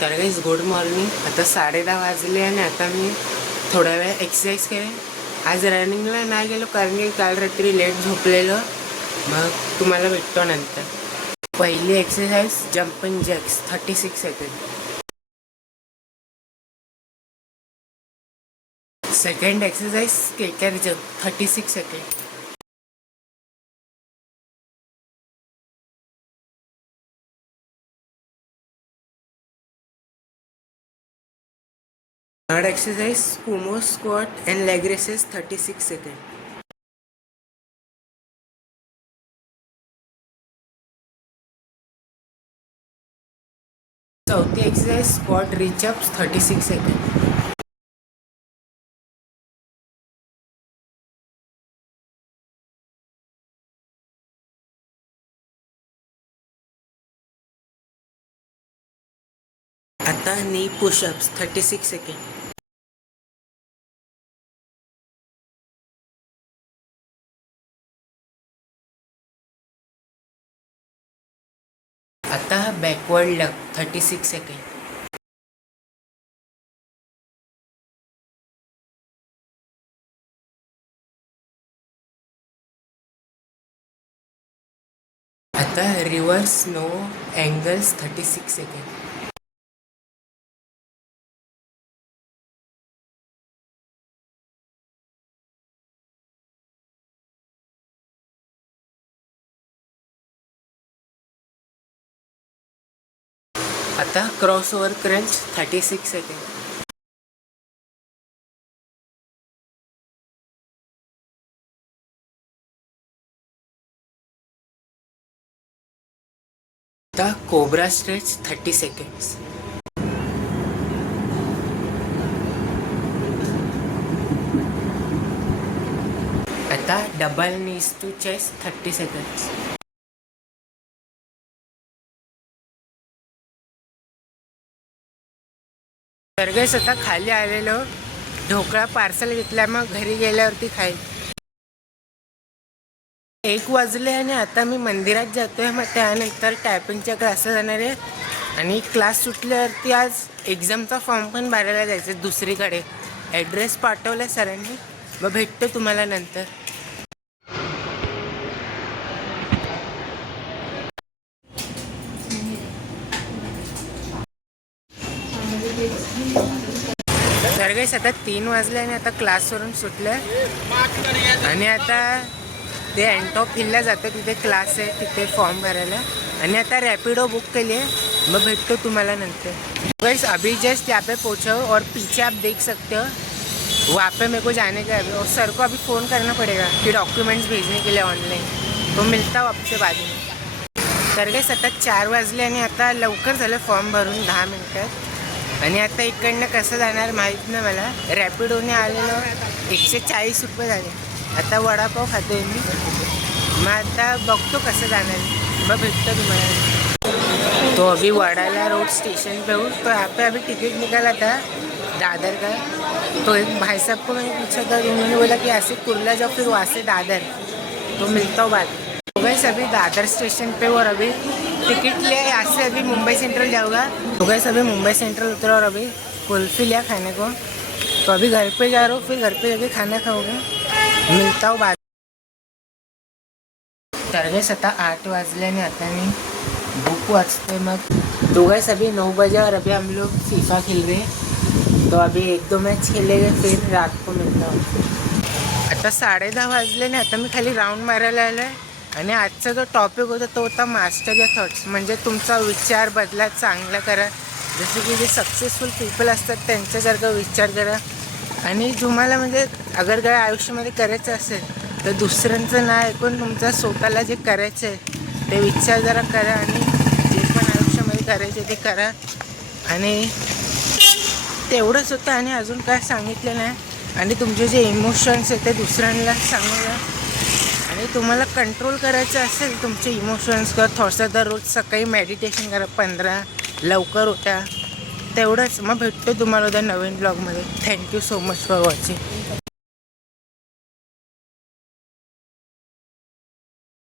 तर guys good morning. आता 10:30 वाजले आणि आता मी थोड्या वेळ एक्सरसाइज केले. आज रनिंगला नाही गेलो कारण की काल रात्री लेट झोपलेलो. मग तुम्हाला भेटतो नंतर. पहिली exercise jumping jacks 36 second. Second exercise केकर jump 36 second. Third exercise sumo squat and leg raises 36 second. चौथी एक्सरसाइज स्क्वाट रिचअप्स 36 सेकंड. आता नी पुशअप्स 36 सेकंड. आता बॅकवर्ड लग 36 सेकंड. आता रिव्हर्स नो अँगल्स 36 सेकंड. आता क्रॉस ओव्हर क्रंच 36 सेकंड. आता cobra stretch 30 seconds. आता double knees to chest 30 seconds. तर गाईस आता खाली आलेलो, ढोकळा पार्सल घेतला, मग घरी गेल्यावरती खाईल. 1 वाजले आणि आता मी मंदिरात जातोय. मग त्यानंतर टायपिंगच्या क्लासला जाणार आहे आणि क्लास सुटल्यावरती आज एक्झामचा फॉर्म पण भरायला जायचं दुसरीकडे. ॲड्रेस पाठवला सरांनी. मग भेटतो तुम्हाला नंतर. तर गाईस आता 3 वाजले आणि आता क्लासवरून सुटलं आणि आता ते अँटॉप हिलला जातं. तिथे क्लास आहे, तिथे फॉर्म भरायला. आणि आता रॅपिडो बुक केली है. मैं भेटतो तुम्हाला नंतर. गाइस अभी जस्ट यहाँ पे पहुँचा हूँ और पीछे आप देख सकते हो वहाँ पे मेरे को जाने का है और सर को अभी फ़ोन करना पड़ेगा कि डॉक्यूमेंट्स भेजने के लिए ऑनलाइन. तो मिलता हूँ आपसे बाद में. तर गाइस आता 4 वाजले आणि आता लवकर झालं फॉर्म भरून 10 मिनटात. आणि आता इकडनं कसं जाणार माहीत नाही मला. रॅपिडोने आलेलो 140 रुपये झाले. आता वडापाव खातोय मी. मग आता बघतो कसं जाणार. मग भेटतो तुम्हाला. तो अभी वडाला रोड स्टेशन पे हूँ. तो यहाँ पे अभी टिकट निकाला था दादर का. तो एक भाई साहब को मैंने पूछा था, उन्होंने बोला कि ऐसे कुर्ला जाओ फिर वहाँ से दादर. तो मिलता हूँ बाद. तो गाइस अभी दादर स्टेशन पे और अभी टिकट लिया. यहाँ से अभी मुंबई सेंट्रल जाऊँगा. तो गाइस अभी मुंबई सेंट्रल उतरा और अभी कुल्फी लिया खाने को. तो अभी घर पे जा रहा हूँ, फिर घर पे जाके खाना खाऊंगा. मिलता हूँ बाद. तर गाइस आता 8 वाजले आणि आता मी बुक वाचते. मग तो गाइस अभी 9 बजे और अभी हम लोग फीफा खेल रहे हैं. तो अभी 1-2 मैच खेलेंगे फिर रात को मिलता हूँ. आता 10:30 वाजले आणि आता मी खाली राऊंड मारायला आलो आहे. आणि आजचा जो टॉपिक होता तो होता मास्टर या थॉट्स. म्हणजे तुमचा विचार बदला, चांगला करा. जसे की जे सक्सेसफुल पीपल असतात त्यांच्यासारखा विचार करा. आणि तुम्हाला म्हणजे अगर काय आयुष्यामध्ये करायचं असेल तर दुसऱ्यांचं नाही ऐकून तुमचं स्वतःला जे करायचं आहे ते विचार जरा करा. आणि जे पण आयुष्यामध्ये करायचे ते करा. आणि तेवढंच होतं आणि अजून काय सांगितलं नाही. आणि तुमचे जे इमोशन्स आहेत ते दुसऱ्यांना सांगा. आणि तुम्हाला कंट्रोल करायचं असेल तुमचे इमोशन्स किंवा थॉट्सचा दररोज सकाळी मेडिटेशन करा 15. लवकर उठा. तेवढंच. मग भेटतो तुम्हाला उद्या नवीन ब्लॉगमध्ये. Thank you so much for watching.